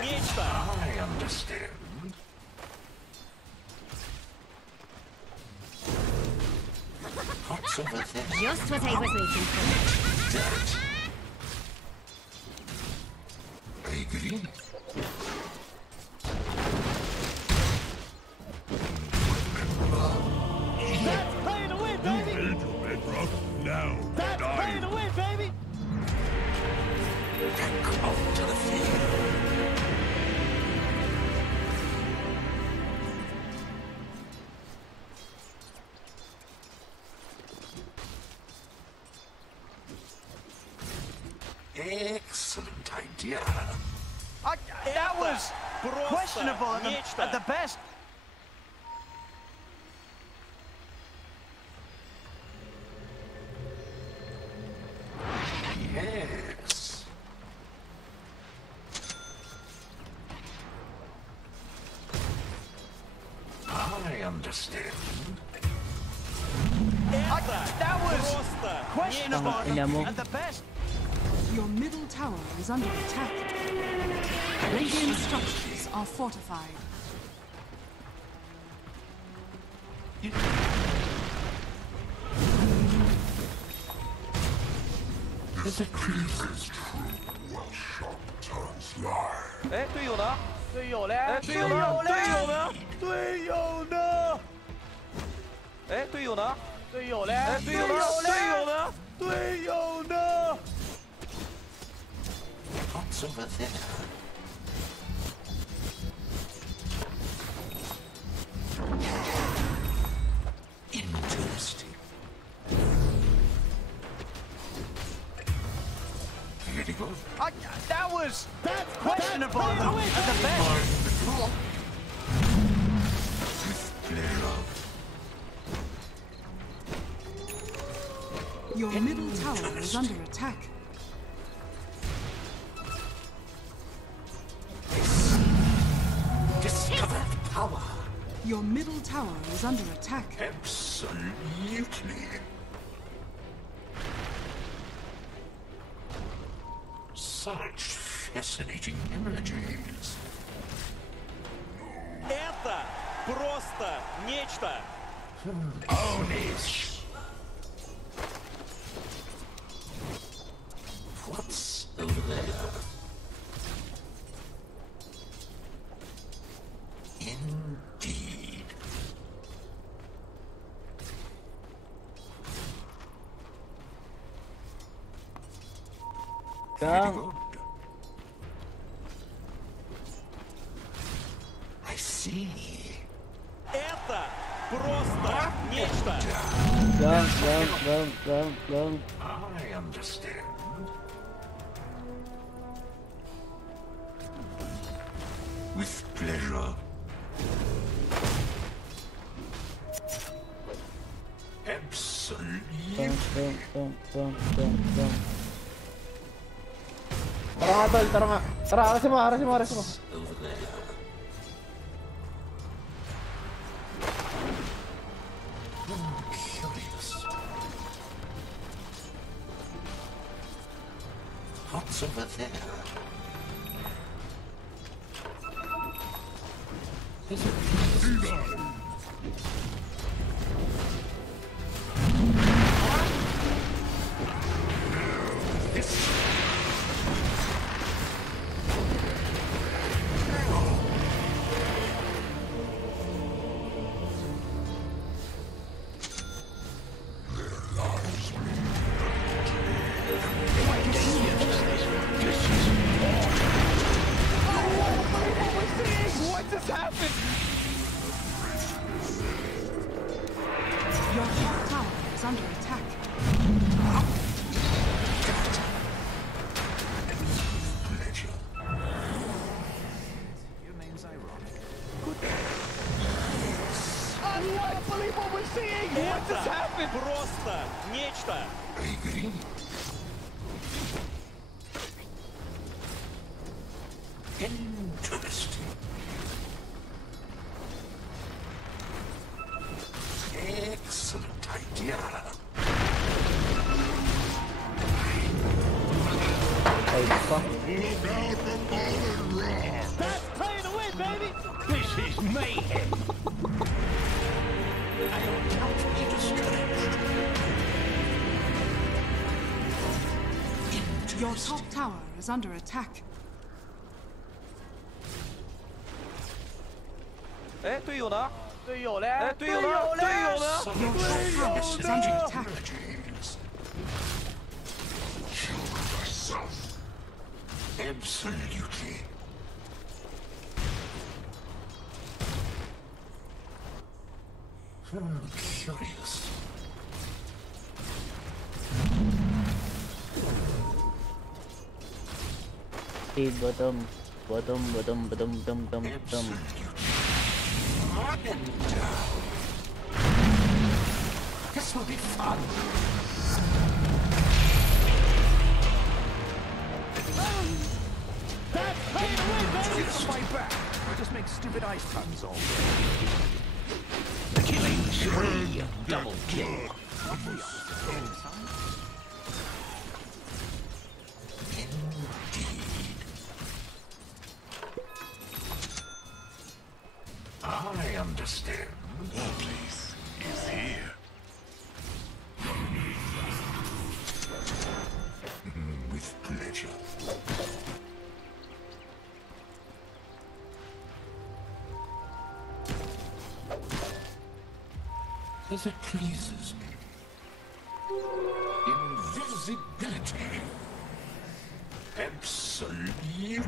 Нечто. I understand. What's over there? Just what I was waiting for. That. I agree. That's pay to win, baby. Made your bed, bro. Now, That's pay to win, baby. Back out to the field. Excellent idea. That was questionable at the best. Yes. I understand. That was questionable at the best. Your middle tower is under attack. Radiant structures are fortified. This increases true while sharp tongues lie. 哎，队友呢？队友嘞？哎，队友呢？队友呢？队友呢？哎，队友呢？队友嘞？哎，队友呢？队友呢？队友呢？ What's over there? Interesting. Very good. That was questionable at the best. With pleasure. Your middle tower is under attack. Discovered power. Your middle tower is under attack. Absolutely. Such fascinating energies. Это просто нечто. Ownish. What's over there? Indeed. Very good. I see. Это просто нечто. I understand. With pleasure. Absolutely. Tara nga tol, tara nga. Tara, arasin mo. Over there. Curious. What's over there? Is it What just happened? Your top tower is under attack. pleasure? Your name's ironic. I can't believe what we're seeing! What just Это happened? просто нечто. I agree. Interesting. Excellent idea. Ay, pa. Look out for falling rock. mayhem. I will not be discouraged. Your top tower is under attack. 哎，队友呢？队友嘞？哎，队友呢？队友呢？ Your top tower is under attack. Show yourself. Absolutely. Curious. Bottom. This will be fun. Just fight back. Just make stupid ice puns all day. Killing spree. Double kill. Indeed. I understand. Your place is here. With pleasure. As it pleases me. Invisibility. Absolutely.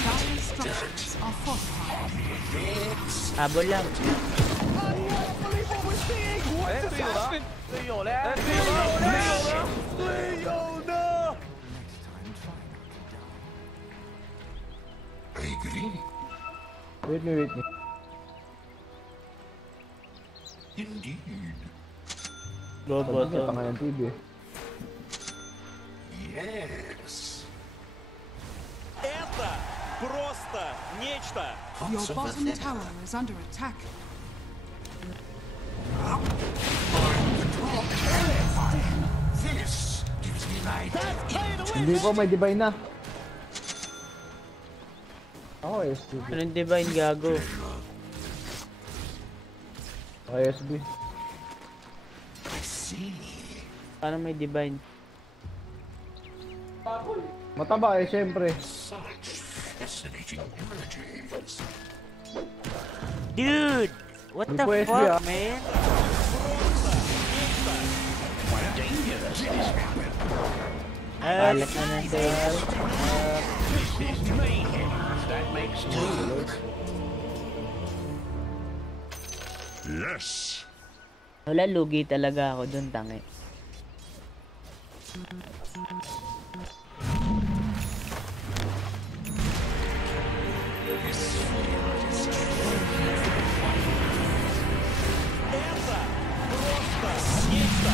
Dire structures are fortified. Habol lang. 哎，队友呢？队友嘞？哎，队友呢？队友呢？ I agree. Wait me. Indeed. Go Sabi niya, bottom. tanga ng TV. Yes. Это просто нечто. Your bottom tower is under attack. This gives me an idea. Hindi ko, may divine na. Ako, SB. Anong divine gago? Okay, SB. I see. Paano may divine? Mataba eh, syempre. Such fascinating images. Dude! What the May po SB, fuck, ah. man? Dangerous this weapon. Alat na natin. This is mayhem. That makes two. Yes. Wala, lugi talaga ako dun, tangi. Это просто нечто.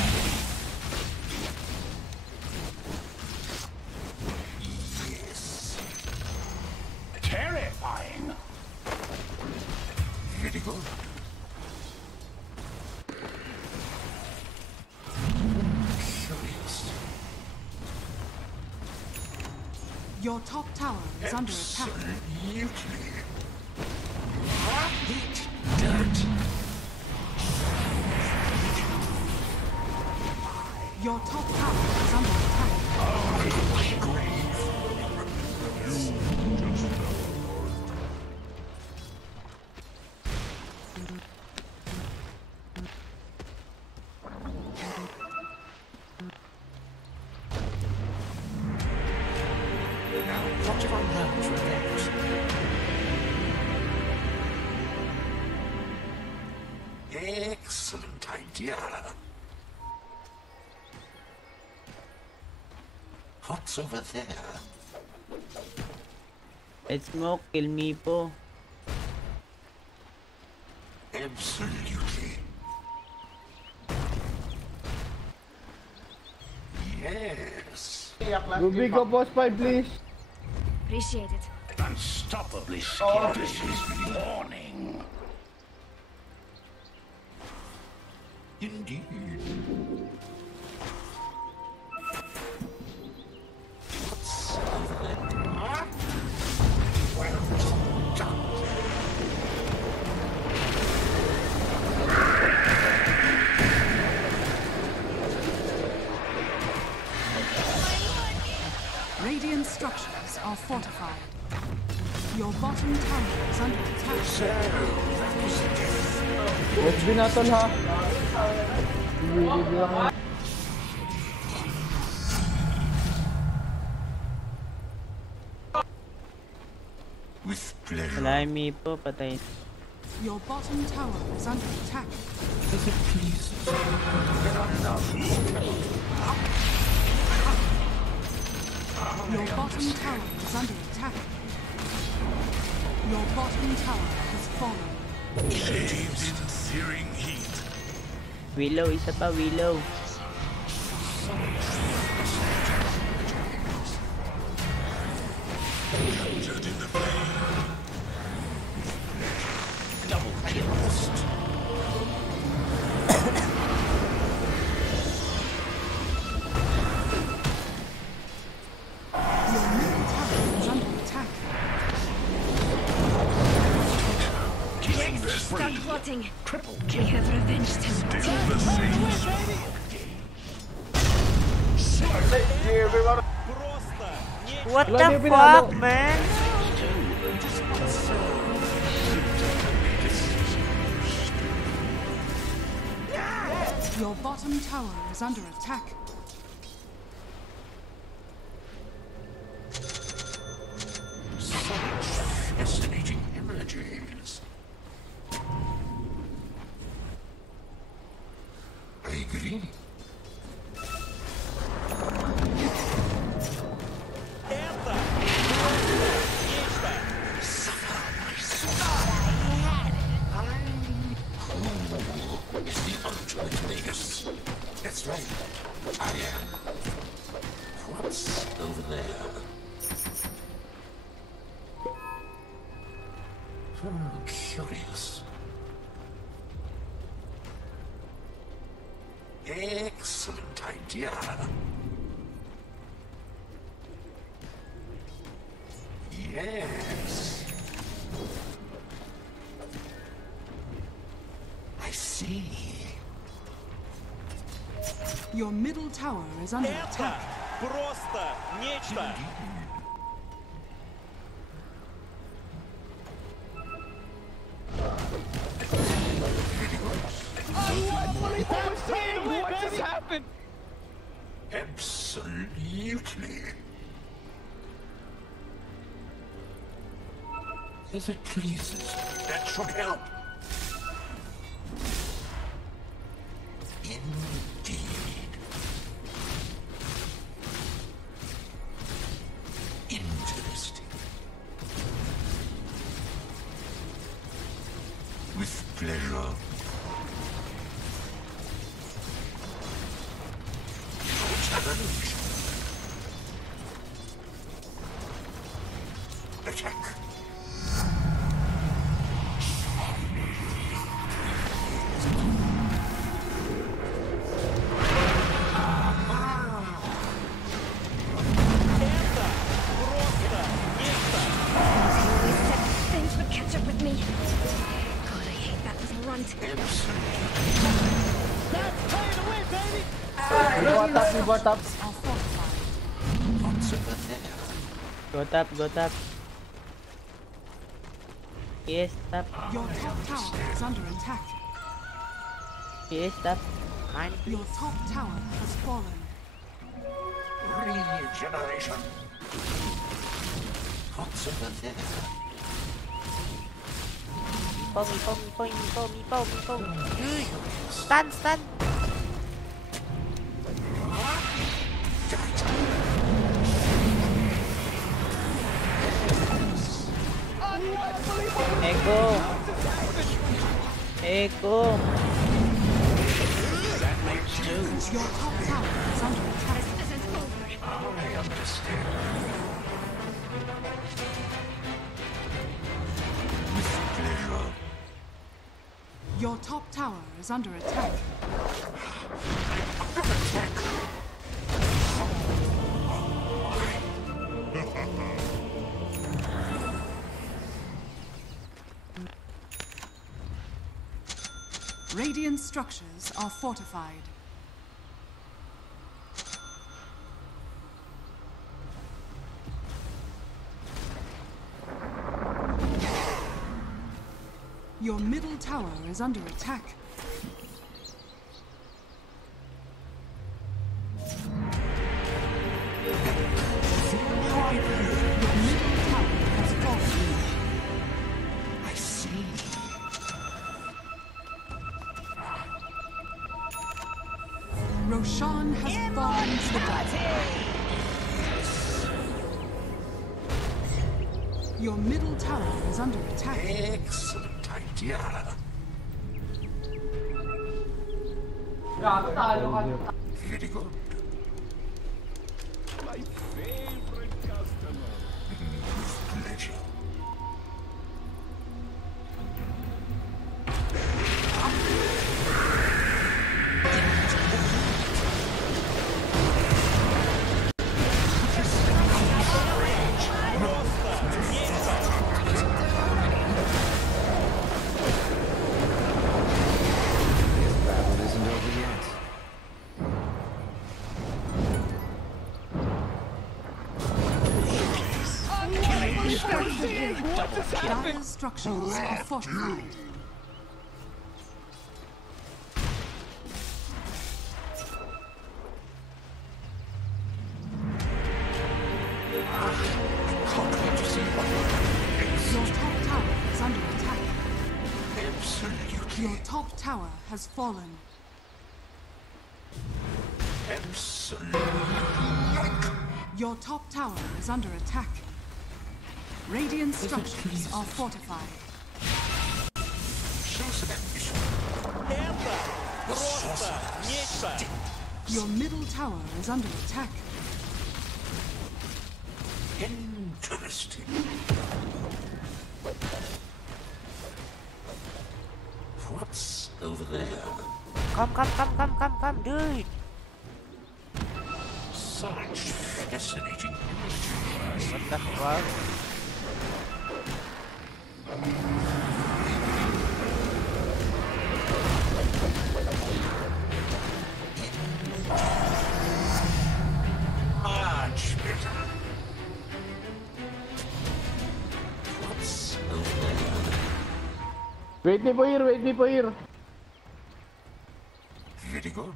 Terrifying. Very good. Curious. Your top tower is under attack. Absolutely. Eat dirt. Your top tower is under attack. My grave. Now, what have I learned from that? Excellent idea. What's over there? Let's smoke, kill me po. Absolutely. Yes. Ruby, go boss 5, please. Appreciate it. Unstoppably skilled. This is warning. Indeed. What's over there? Radiant structures are fortified. Your bottom tower is under attack. SB na tol ha. Hindi lang. With pleasure. Wala yung Mipo, patay. Your bottom tower is under attack. Does it please? Your bottom tower is under attack. Your bottom tower has fallen. Bathed in searing heat. Willow, isa pa, Willow. Captured in the flame. Double killed. Your middle tower is under attack. Stop plotting. We have revenged him. Still the same. Просто нечто. What Wala the niyo pinalo. fuck, man? Your bottom tower is under attack. Fascinating images. I agree. Это нечто. Is the ultimate Vegas. That's right. I am. What's over there? Curious. Excellent idea. Yes. I see. Your middle tower is under Это attack. просто нечто. What just happened? Absolutely. If it pleases, that should help. Indeed. Interesting. With pleasure. Challenge. Attack. Это просто нечто. Things would catch up with me. God, I hate that little runt. Silver top. Are fortified. What's over there? Go top, go top. Yes, top. Your top tower is under attack. Yes, top. Mine. Your top tower has fallen. Regeneration. What's over there? Me. Stun, stun. Echo. Echo. Your top tower is under attack. This isn't over. I understand. With pleasure. Your top tower is under attack. Radiant structures are fortified. Your middle tower is under attack. Your middle tower has fallen. I see. Roshan has fallen to the battle. Your middle tower is under attack. Excellent idea. Very good. My favorite customer. With pleasure. Dire's structures are fortified. Your top tower is under attack. Absolutely. Your top tower has fallen. Absolutely. Your top tower is under attack. Radiant structures are fortified. Show some ambition. Это просто нечто. Your middle tower is under attack. Interesting. What's over there? Come, dude. Such fascinating What the fuck? much better. What's over there? Wait me po here. Very good.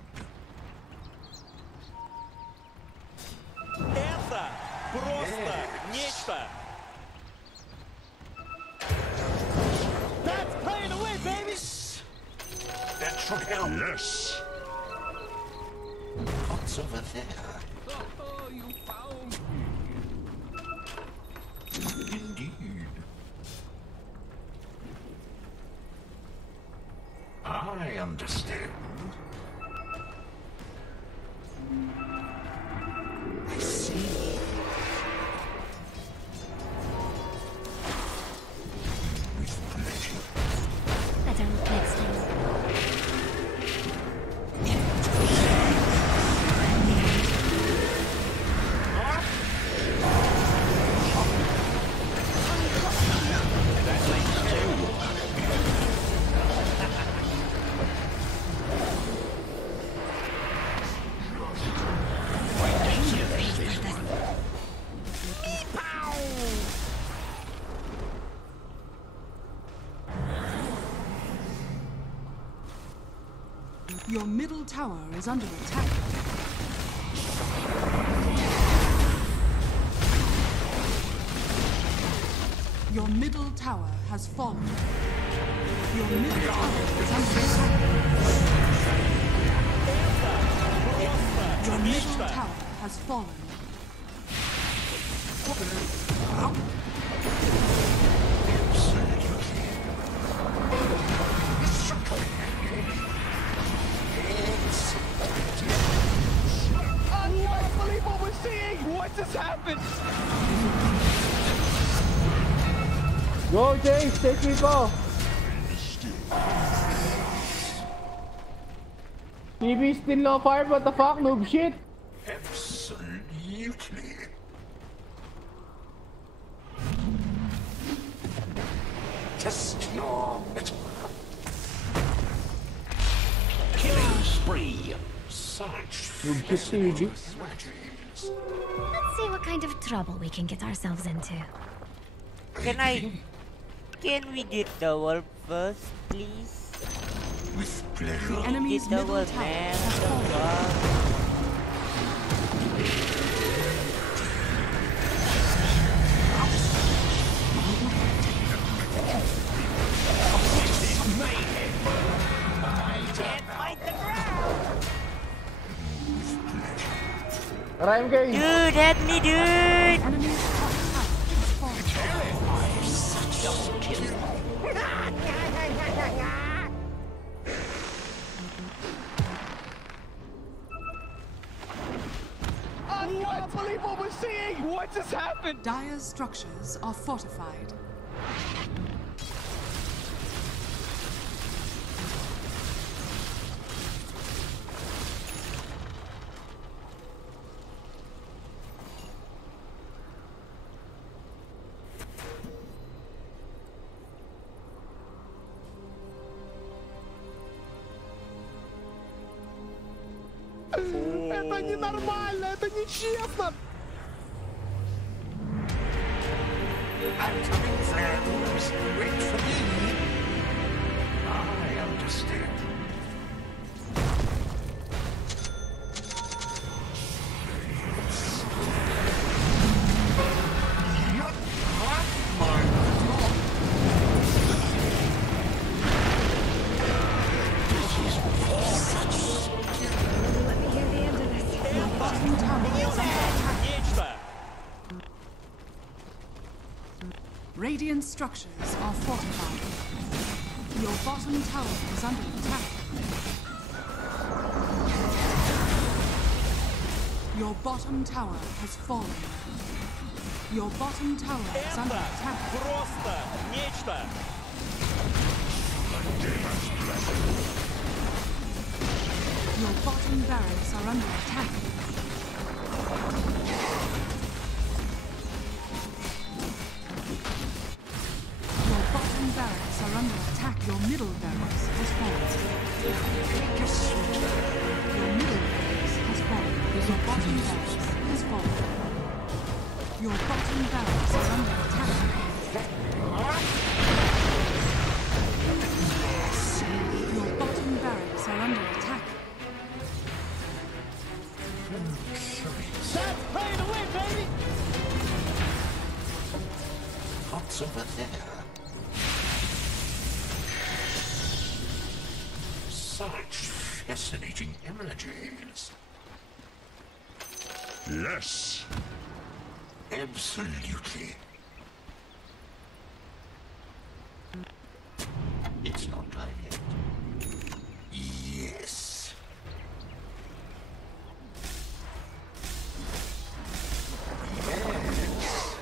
Это просто нечто. That's playing away, baby. That should help. Yes. What's over there? Oh, you found Indeed. I understand. I see. With pleasure. Better look next time. Your middle tower is under attack. Your middle tower has fallen. Your middle tower is under attack. Your middle tower has fallen. I can't believe what we're seeing! What just happened? Go, Chase! Take me ko! TV still no fire, what the fuck, noob shit? Absolutely. Test your metal. Killing spree. Such Noob shit TV. strategies. Let's see what kind of trouble we can get ourselves into. Can I Can we get the wolf first, please? With pleasure. The enemy's Get the middle wolf, tower man. has The fallen. fuck? Rhyme game. Dude, help me, dude! Enemy's top tower has fallen. I can't believe what we're seeing! What just happened? Dire's structures are fortified. Это ненормально, это нечестно! I'm coming, friends. Wait for me. I understand. Let me hear the end of this. Bottom tower is under attack. Нечто! Radiant structures are fortified. Your bottom tower is under attack. Your bottom tower has fallen. Your bottom tower is under Это attack. просто нечто! Your bottom barracks are under attack. Your bottom barracks are under attack. Your middle barracks has fallen. Your middle barracks has fallen. Your bottom barracks has fallen. Your bottom barracks are under attack. Your bottom barracks are under attack. That's playing away, baby! What's over there? Such fascinating images. Yes. Absolutely. It's not time yet. Yes. Yes.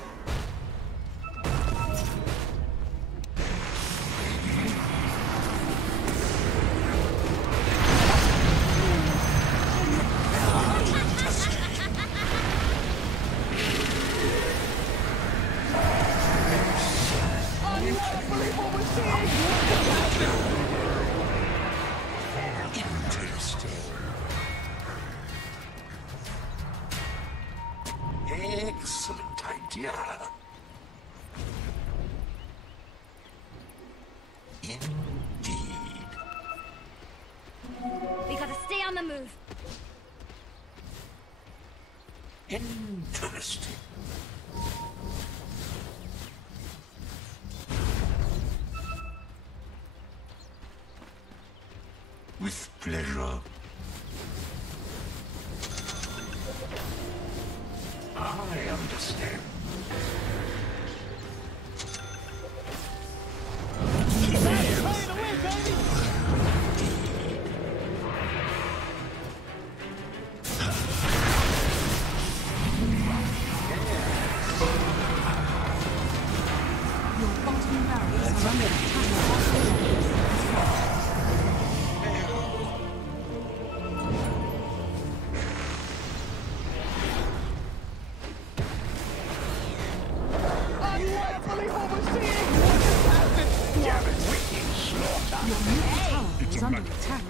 Interesting. Excellent idea. Indeed. We gotta stay on the move. Interesting. With pleasure. I understand. Playing away, baby! Your bottom barracks are under attack. I can't believe what we're seeing! What just happened? Your middle tower is under attack.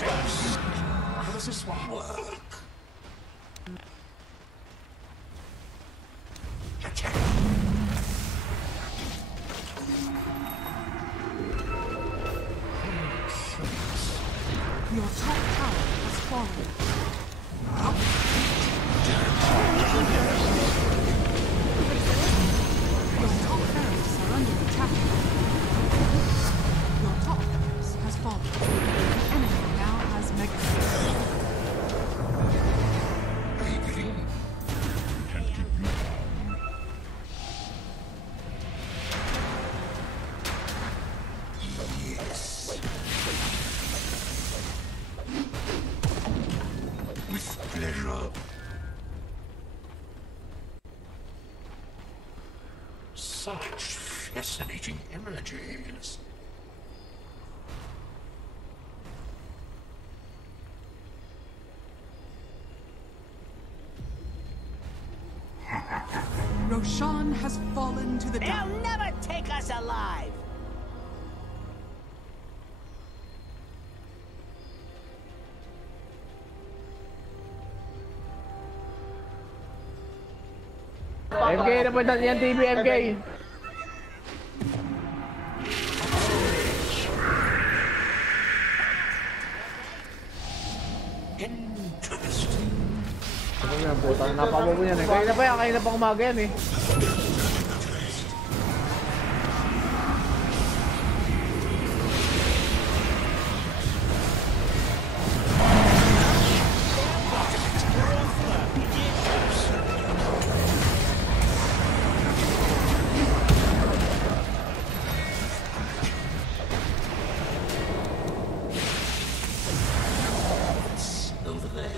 How does this one work? Attack. Your top tower has fallen. Your top barracks are under attack. Your top barracks has fallen. The enemy now has mega. Yes. With pleasure. Such fascinating images. Roshan has fallen to the They'll dark. never take us alive. MK na po yan TV, MK. Interesting. Ano yan, putang napamo mo yan eh. Kaya na pa umaga yan eh. Over there.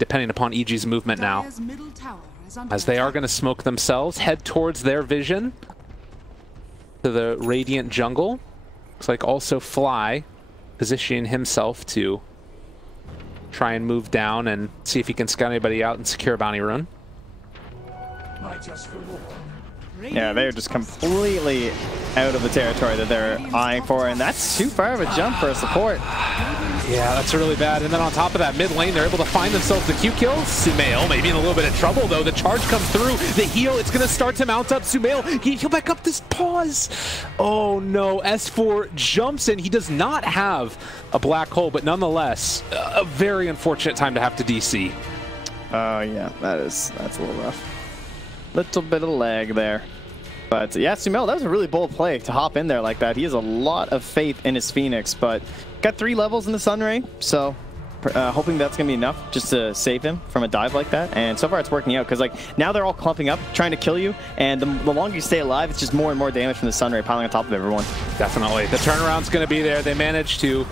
depending upon EG's movement now. Dire's middle tower is under As they are attack. going to smoke themselves, head towards their vision to the Radiant jungle. Looks like also Fly positioning himself to try and move down and see if he can scout anybody out and secure a bounty rune. Yeah, they're just completely out of the territory that they're eyeing for, and that's too far of a jump for a support. Yeah, that's really bad. And then on top of that, mid lane, they're able to find themselves the Q kill. Sumail maybe in a little bit of trouble, though. The charge comes through. The heal, it's going to start to mount up. Sumail, can you heal back up this pause? Oh, no. S4 jumps in. He does not have a black hole, but nonetheless, a very unfortunate time to have to DC. Yeah, that's a little rough. Little bit of lag there. But yeah, Sumail, that was a really bold play to hop in there like that. He has a lot of faith in his Phoenix, but got 3 levels in the Sunray, so hoping that's going to be enough just to save him from a dive like that. And so far it's working out, because like now they're all clumping up, trying to kill you, and the longer you stay alive, it's just more and more damage from the Sunray piling on top of everyone. Definitely. The turnaround's going to be there. They managed to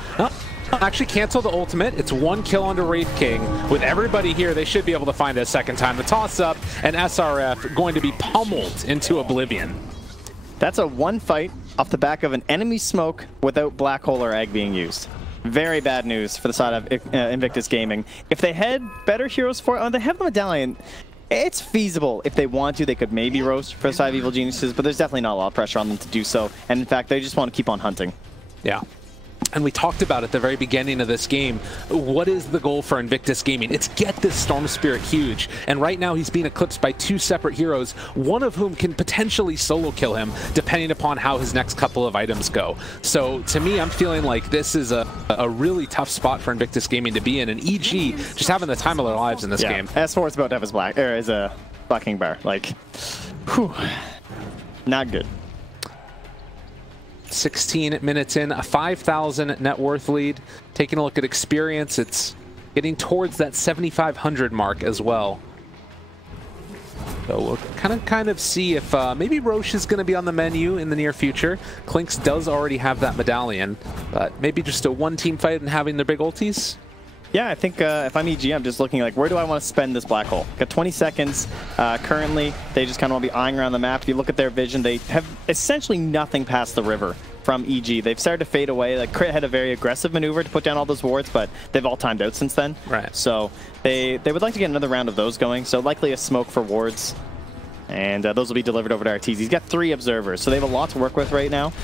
actually cancel the ultimate. It's 1 kill onto Wraith King. With everybody here, they should be able to find it a second time. The toss-up and SRF going to be pummeled into oblivion. That's a 1 fight off the back of an enemy smoke without black hole or egg being used. Very bad news for the side of Invictus Gaming. If they had better heroes for it, they have the medallion. It's feasible. If they want to, they could maybe roast for the side of Evil Geniuses, but there's definitely not a lot of pressure on them to do so. And in fact, they just want to keep on hunting. Yeah. And we talked about at the very beginning of this game, what is the goal for Invictus Gaming? It's get this Storm Spirit huge. And right now he's being eclipsed by 2 separate heroes, one of whom can potentially solo kill him, depending upon how his next couple of items go. So to me, I'm feeling like this is a really tough spot for Invictus Gaming to be in. And EG just having the time of their lives in this game. S4 is about to have his Black King Bar. Like, whew, not good. 16 minutes in, a 5,000 net worth lead. Taking a look at experience, it's getting towards that 7,500 mark as well. So we'll kind of see if maybe Roche is going to be on the menu in the near future. Clinks does already have that medallion, but maybe just a 1-team fight and having their big ultis. Yeah, I think if I'm EG, I'm just looking like, where do I want to spend this black hole? Got 20 seconds. Currently, they just kind of want to be eyeing around the map. If you look at their vision, they have essentially nothing past the river from EG. They've started to fade away. Like Crit had a very aggressive maneuver to put down all those wards, but they've all timed out since then. Right. So they would like to get another round of those going. So likely a smoke for wards. And those will be delivered over to RTs. He's got 3 observers, so they have a lot to work with right now.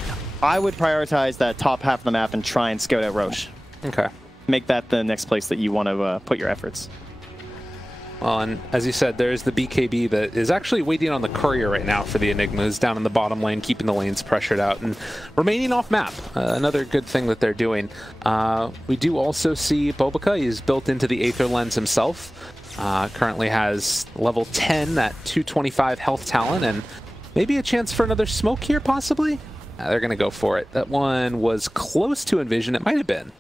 I would prioritize that top half of the map and try and scout out Roche. Okay. Make that the next place that you want to put your efforts. Well, and as you said, there's the BKB that is actually waiting on the courier right now for the Enigmas down in the bottom lane, keeping the lanes pressured out and remaining off map. Another good thing that they're doing. We do also see Bobica. He's built into the Aether Lens himself. Currently has level 10, that 225 health talent, and maybe a chance for another smoke here, possibly? They're going to go for it. That one was close to Envision. It might have been.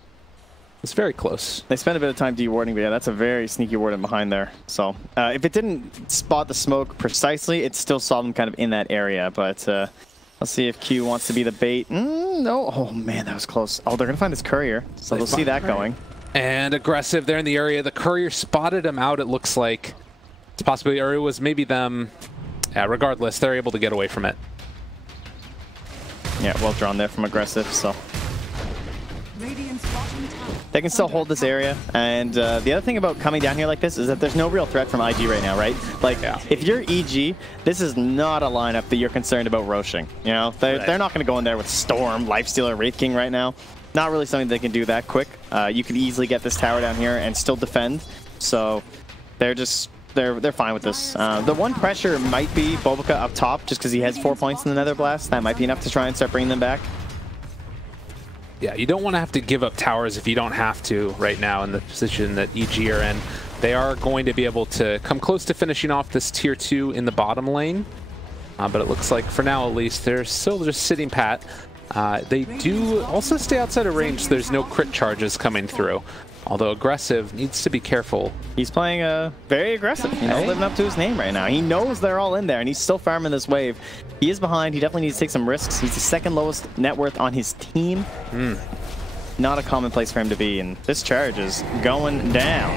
It's very close. They spent a bit of time dewarding, but yeah, that's a very sneaky ward in behind there. So if it didn't spot the smoke precisely, it still saw them kind of in that area. But let's see if Q wants to be the bait. No. Oh, man, that was close. Oh, they're going to find his courier. So they'll see that going. And aggressive there in the area. The courier spotted him out, it looks like. It's possibly, or it was maybe them. Yeah, regardless, they're able to get away from it. Yeah, well drawn there from aggressive, so. They can still hold this area, and the other thing about coming down here like this is that there's no real threat from IG right now, right? Like, if you're EG, this is not a lineup that you're concerned about roaching. You know, they're not going to go in there with Storm, Lifestealer, Wraith King right now. Not really something they can do that quick. You could easily get this tower down here and still defend, so they're just... They're fine with this. The one pressure might be Bobica up top, just because he has 4 points in the Nether Blast. That might be enough to try and start bringing them back. Yeah, you don't want to have to give up towers if you don't have to right now in the position that EG are in. They are going to be able to come close to finishing off this tier 2 in the bottom lane. But it looks like, for now at least, they're still just sitting pat. They do also stay outside of range, so there's no crit charges coming through. Although aggressive needs to be careful. He's playing very aggressive, you know, living up to his name right now. He knows they're all in there, and he's still farming this wave. He is behind. He definitely needs to take some risks. He's the 2nd lowest net worth on his team. Not a common place for him to be, and this charge is going down.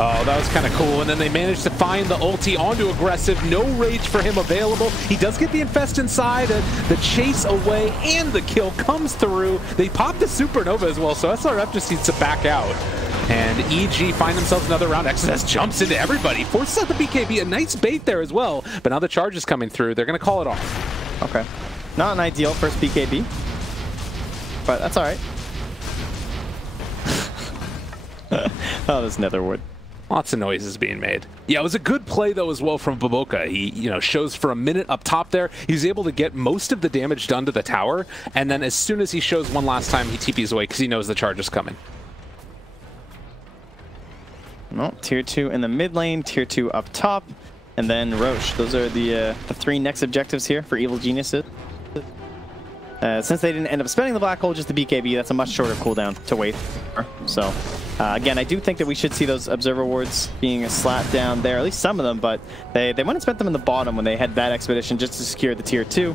Oh, that was kind of cool. And then they managed to find the ulti onto Aggressive. No rage for him available. He does get the infest inside. The chase away and the kill comes through. They pop the supernova as well, so SRF just needs to back out. And EG find themselves another round. XS jumps into everybody. Forces out the BKB. A nice bait there as well. But now the charge is coming through. They're going to call it off. Okay. Not an ideal first BKB. But that's all right. Oh, this Netherwood. Lots of noises being made. Yeah, it was a good play, though, as well from Baboka. He, shows for a minute up top there. He's able to get most of the damage done to the tower, and then as soon as he shows one last time, he TPs away because he knows the charge is coming. Well, tier 2 in the mid lane, tier 2 up top, and then Roche. Those are the 3 next objectives here for Evil Geniuses. Since they didn't end up spending the black hole, just the BKB, that's a much shorter cooldown to wait for. So, again, I do think that we should see those observer wards being slapped down there, at least some of them, but they went and spent them in the bottom when they had that expedition just to secure the tier 2.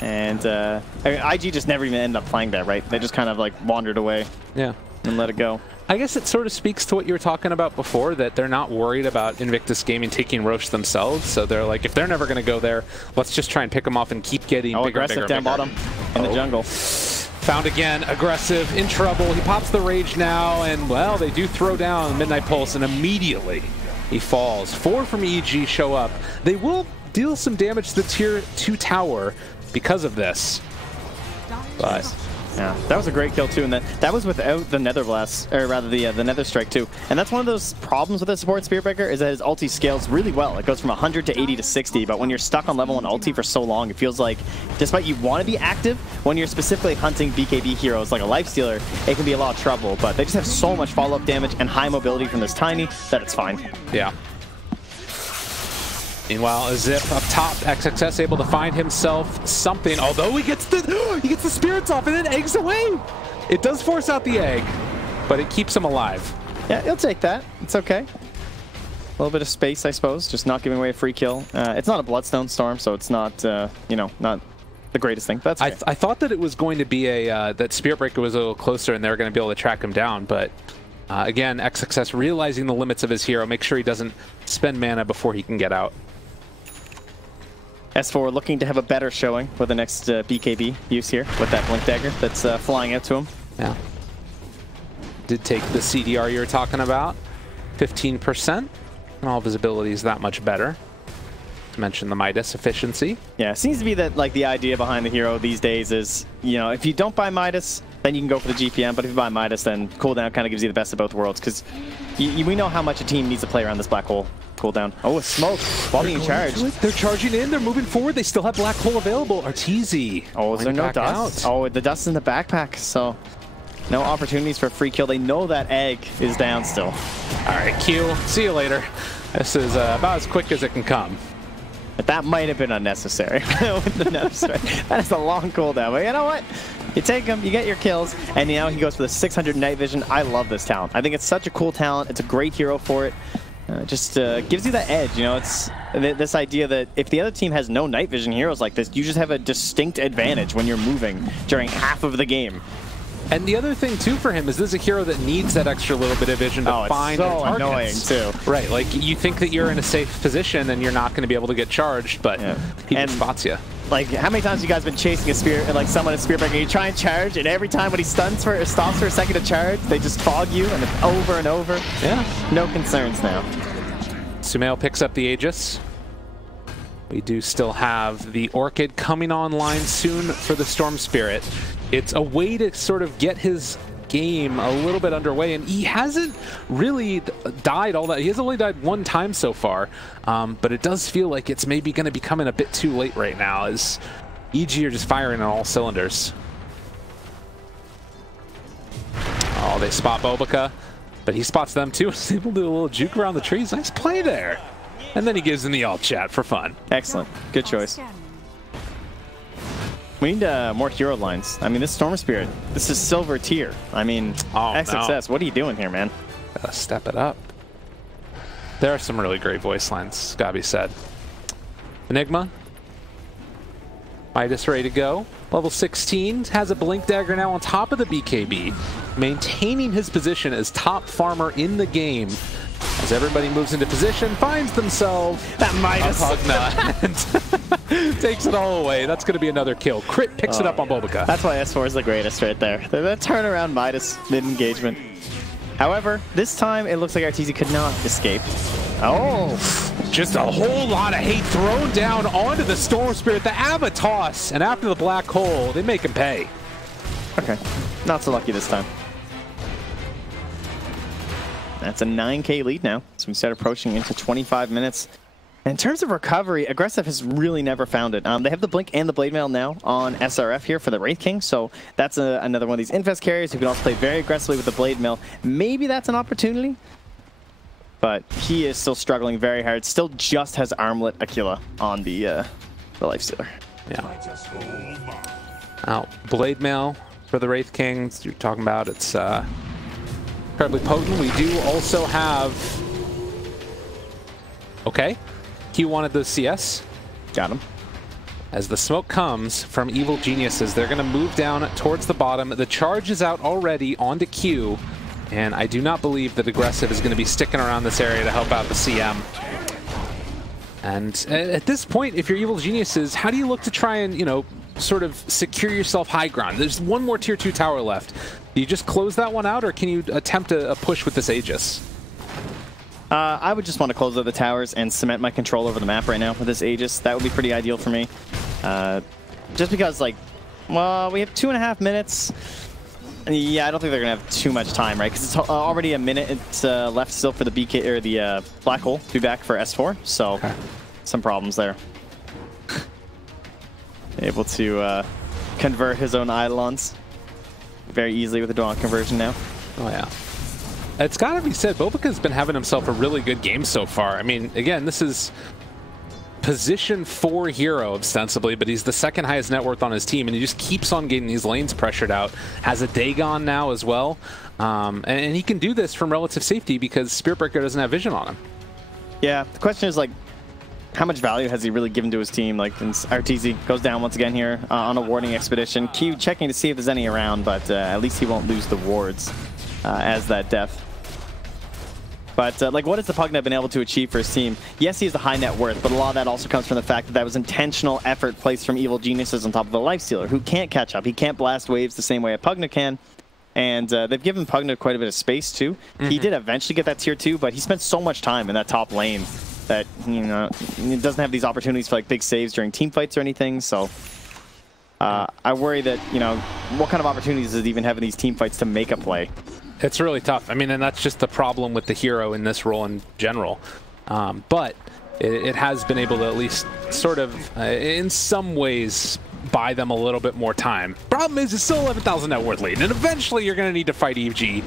And I mean, IG just never even ended up flying there, right? They just kind of like wandered away. Yeah. And let it go. I guess it sort of speaks to what you were talking about before, that they're not worried about Invictus Gaming taking Roche themselves. So they're like, if they're never going to go there, let's just try and pick them off and keep getting bigger, aggressive bigger, down bigger. bottom in the jungle. Found again, Aggressive, in trouble. He pops the rage now, and, well, they do throw down Midnight Pulse, and immediately he falls. 4 from EG show up. They will deal some damage to the tier 2 tower because of this. But yeah, that was a great kill too, and that was without the Nether Blast, or rather the Nether Strike too. And that's one of those problems with the support Spirit Breaker, is that his ulti scales really well. It goes from 100 to 80 to 60, but when you're stuck on level 1 ulti for so long, it feels like, despite you want to be active, when you're specifically hunting BKB heroes like a Lifestealer, it can be a lot of trouble. But they just have so much follow-up damage and high mobility from this Tiny that it's fine. Yeah. Meanwhile, a Zip up top, XXS able to find himself something, although he gets the spirits off and then eggs away. It does force out the egg, but it keeps him alive. Yeah, he'll take that. It's okay. A little bit of space, I suppose, just not giving away a free kill. It's not a Bloodstone Storm, so it's not, not the greatest thing. But that's okay. I thought that it was going to be that Spirit Breaker was a little closer and they were going to be able to track him down, but again, XXS realizing the limits of his hero, make sure he doesn't spend mana before he can get out. S4 looking to have a better showing for the next BKB use here with that Blink Dagger that's flying out to him. Yeah. Did take the CDR you were talking about, 15%, and all visibility is that much better. To mention the Midas efficiency. Yeah, it seems to be that like the idea behind the hero these days is, if you don't buy Midas, then you can go for the GPM, but if you buy Midas, then cooldown kind of gives you the best of both worlds, because we know how much a team needs to play around this black hole cooldown. Oh, a smoke while being charged. They're charging in, they're moving forward, they still have black hole available. Arteezy. Oh, is there no dust? Out. Oh, the dust is in the backpack, so no opportunities for a free kill. They know that egg is down still. All right, Q, see you later. This is about as quick as it can come. But that might have been unnecessary with the nose. That is a long cooldown, but you know what? You take him, you get your kills, and now he goes for the 600 night vision. I love this talent. I think it's such a cool talent. It's a great hero for it. Just gives you that edge, it's this idea that if the other team has no night vision heroes like this, you just have a distinct advantage when you're moving during half of the game. And the other thing too for him is this is a hero that needs that extra little bit of vision to find so annoying too. Right, like you think that you're in a safe position and you're not going to be able to get charged, but he just spots you. Like, how many times have you guys been chasing a spirit, like someone in Spirit Breaker, you try and charge, and every time when he stops for a second to charge, they just fog you, and it's over and over. Yeah. No concerns now. Sumail picks up the Aegis. We do still have the Orchid coming online soon for the Storm Spirit. It's a way to sort of get his game a little bit underway, and he hasn't really died all that. He has only died one time so far, but it does feel like it's maybe going to be coming a bit too late right now as EG are just firing on all cylinders. Oh, they spot Bobica, but he spots them too. He's able to do a little juke around the trees. Nice play there. And then he gives them the alt chat for fun. Excellent. Good choice. We need more hero lines. I mean, this Storm Spirit, this is silver tier. I mean, XXS, what are you doing here, man? Gotta step it up. There are some really great voice lines, gotta be said. Enigma. Midas ready to go. Level 16, has a Blink Dagger now on top of the BKB, maintaining his position as top farmer in the game. As everybody moves into position, finds themselves that Midas a Pugna and takes it all away. That's going to be another kill. Crit picks it up on Bobica. That's why S4 is the greatest right there. That turnaround Midas mid-engagement. However, this time it looks like RTZ could not escape. Oh! Just a whole lot of hate thrown down onto the Storm Spirit. The Avatos, and after the black hole, they make him pay. Okay, not so lucky this time. That's a 9K lead now, so we start approaching into 25 minutes. In terms of recovery, Aggressive has really never found it. They have the Blink and the Blade Mail now on SRF here for the Wraith King, so that's another one of these Infest carriers who can also play very aggressively with the Blade Mail. Maybe that's an opportunity, but he is still struggling very hard. Still just has Armlet Aquila on the Lifestealer. Yeah. Now, Blade Mail for the Wraith King, you're talking about, it's incredibly potent. We do also have... Okay. He wanted the CS. Got him. As the smoke comes from Evil Geniuses, they're going to move down towards the bottom. The charge is out already onto Q, and I do not believe that Aggressive is going to be sticking around this area to help out the CM. And at this point, if you're Evil Geniuses, how do you look to try and, you know, sort of secure yourself high ground? There's one more tier 2 tower left. Do you just close that one out, or can you attempt a push with this Aegis? I would just want to close out the towers and cement my control over the map right now with this Aegis. That would be pretty ideal for me. Just because, like, well, we have 2.5 minutes. Yeah, I don't think they're going to have too much time, right? Because it's already a minute left still for the BK or the Black Hole to be back for S4. So, okay. Some problems there. Able to convert his own Eidolons very easily with the Dawn conversion now. Oh, yeah. It's got to be said, Bobica's been having himself a really good game so far. I mean, again, this is position 4 hero ostensibly, but he's the second highest net worth on his team, and he just keeps on getting these lanes pressured out. Has a Dagon now as well, and he can do this from relative safety because Spiritbreaker doesn't have vision on him. Yeah, the question is, like, how much value has he really given to his team? Like, RTZ goes down once again here on a warding expedition. Q checking to see if there's any around, but at least he won't lose the wards as that death. But, like, what has the Pugna been able to achieve for his team? Yes, he has a high net worth, but a lot of that also comes from the fact that that was intentional effort placed from Evil Geniuses on top of a Lifestealer who can't catch up. He can't blast waves the same way a Pugna can. And they've given Pugna quite a bit of space, too. He did eventually get that tier 2, but he spent so much time in that top lane that, you know, he doesn't have these opportunities for, like, big saves during team fights or anything, so... I worry that, you know, what kind of opportunities does he even have in these team fights to make a play? It's really tough. I mean, and that's just the problem with the hero in this role in general. But it has been able to at least sort of, in some ways, buy them a little bit more time. Problem is, it's still 11,000 net worth lead, and eventually you're going to need to fight EG,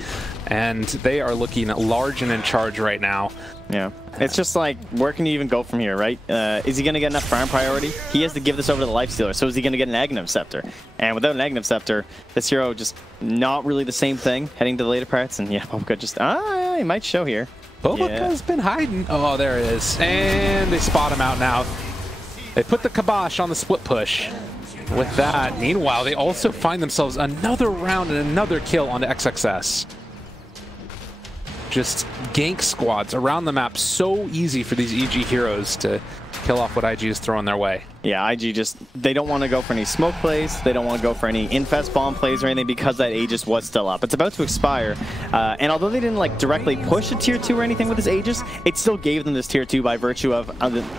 and they are looking large and in charge right now. Yeah, it's just like, where can you even go from here, right? Is he going to get enough farm priority? He has to give this over to the Lifestealer, so is he going to get an Aghanim Scepter? And without an Aghanim Scepter, this hero just not really the same thing heading to the later parts, and yeah, Bobica just, he might show here. Bobica's been hiding. Oh, there it is. And they spot him out now. They put the kibosh on the split push. With that, meanwhile, they also find themselves another round and another kill onto XXS. Just gank squads around the map, so easy for these EG heroes to kill off what IG is throwing their way. Yeah, IG just, they don't want to go for any smoke plays, they don't want to go for any infest bomb plays or anything because that Aegis was still up. It's about to expire, and although they didn't like directly push a tier 2 or anything with this Aegis, it still gave them this tier 2 by virtue of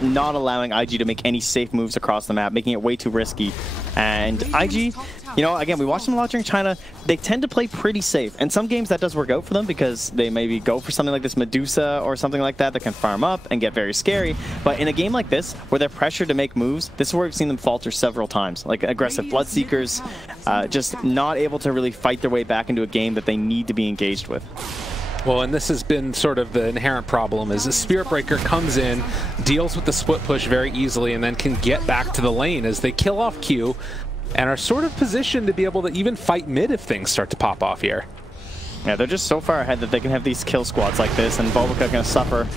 not allowing IG to make any safe moves across the map, making it way too risky. And IG, you know, again, we watched them a lot during China. They tend to play pretty safe. And some games that does work out for them because they maybe go for something like this Medusa or something like that that can farm up and get very scary. But in a game like this, where they're pressured to make moves, this is where we've seen them falter several times. Like aggressive Bloodseekers, just not able to really fight their way back into a game that they need to be engaged with. Well, and this has been sort of the inherent problem is the Spiritbreaker comes in, deals with the split push very easily, and then can get back to the lane as they kill off Q and are sort of positioned to be able to even fight mid if things start to pop off here. Yeah, they're just so far ahead that they can have these kill squads like this, and Bobica going to suffer.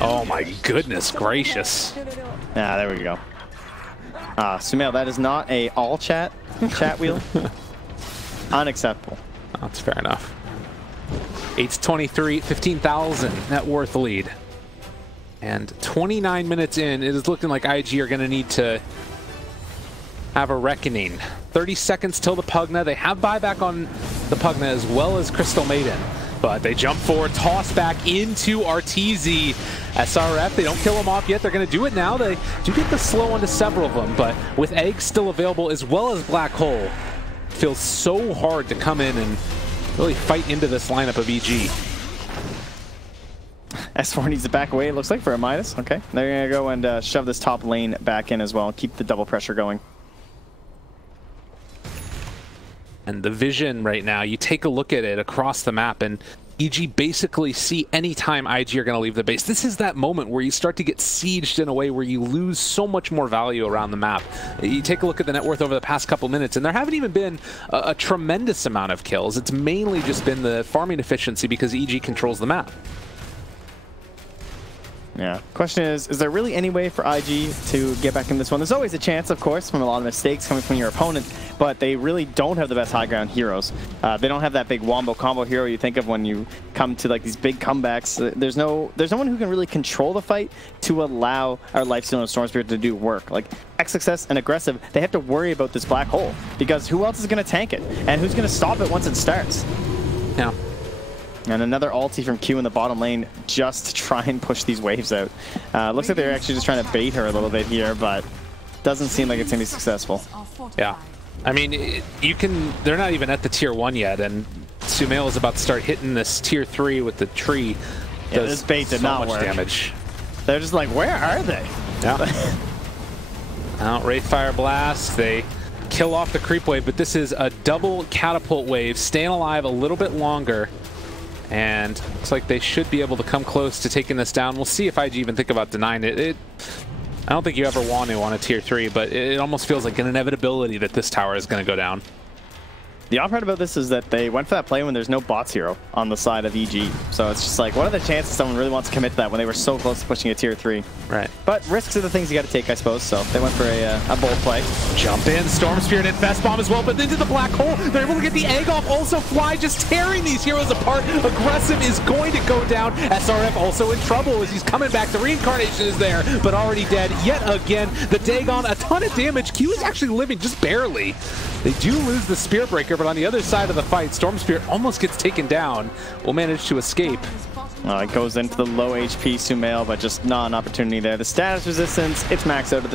Oh my goodness gracious. Yeah, there we go. Sumail, that is not a all chat wheel. Unacceptable. That's fair enough. 8-23, 15,000 net worth lead. And 29 minutes in, it is looking like IG are going to need to have a reckoning. 30 seconds till the Pugna. They have buyback on the Pugna as well as Crystal Maiden. But they jump forward, toss back into RTZ. SRF, they don't kill him off yet. They're going to do it now. They do get the slow onto several of them, but with eggs still available as well as Black Hole, it feels so hard to come in and really fight into this lineup of EG. S4 needs to back away, it looks like, for a minus. Okay, they're going to go and shove this top lane back in as well. Keep the double pressure going. And the vision right now, you take a look at it across the map, and EG basically see anytime IG are going to leave the base. This is that moment where you start to get sieged in a way where you lose so much more value around the map. You take a look at the net worth over the past couple minutes, and there haven't even been a tremendous amount of kills. It's mainly just been the farming efficiency because EG controls the map. Yeah. Question is there really any way for IG to get back in this one? There's always a chance, of course, from a lot of mistakes coming from your opponent, but they really don't have the best high ground heroes. They don't have that big wombo combo hero you think of when you come to like these big comebacks. There's no one who can really control the fight to allow our Lifesteal and Storm Spirit to do work. Like XXS and Aggressive, they have to worry about this Black Hole because who else is going to tank it? And who's going to stop it once it starts? Yeah. And another ulti from Q in the bottom lane just to try and push these waves out. Looks like they're actually just trying to bait her a little bit here, but doesn't seem like it's going to be successful. Yeah. I mean, they're not even at the tier 1 yet, and Sumail is about to start hitting this tier 3 with the tree. Yeah, this bait did not work. Damage. They're just like, where are they? Yeah. Out Wraithfire Blast. They kill off the creep wave, but this is a double catapult wave, staying alive a little bit longer. And looks like they should be able to come close to taking this down. We'll see if IG even think about denying it. I don't think you ever want to on a tier 3, but it almost feels like an inevitability that this tower is going to go down. The odd part about this is that they went for that play when there's no bots hero on the side of EG. So it's just like, what are the chances someone really wants to commit to that when they were so close to pushing a tier 3? Right. But risks are the things you got to take, I suppose. So they went for a bold play. Jump in, Storm Spirit and Fest Bomb as well, but into the Black Hole. They're able to get the egg off. Also Fly just tearing these heroes apart. Aggressive is going to go down. SRF also in trouble as he's coming back. The reincarnation is there, but already dead yet again. The Dagon, a ton of damage. Q is actually living just barely. They do lose the Spirit Breaker, but on the other side of the fight, Storm Spirit almost gets taken down. Will manage to escape. It goes into the low HP Sumail, but just not an opportunity there. The status resistance, it's maxed out at this